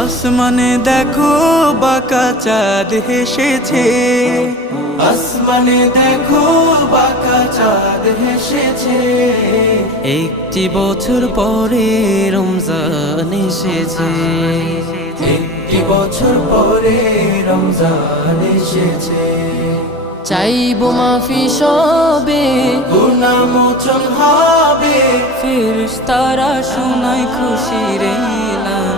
আসমানে দেখো বাঁকা চাঁদ হেসেছে, আসমানে দেখো বাঁকা চাঁদ হেসেছে। একটি বছর পরে রমজান এসেছে, একটি বছর পরে রমজান এসেছে। চাইবো মাফি সবে, গুনাহ মোচন হবে, ফেরেশতারা শোনায় খুশির এলান।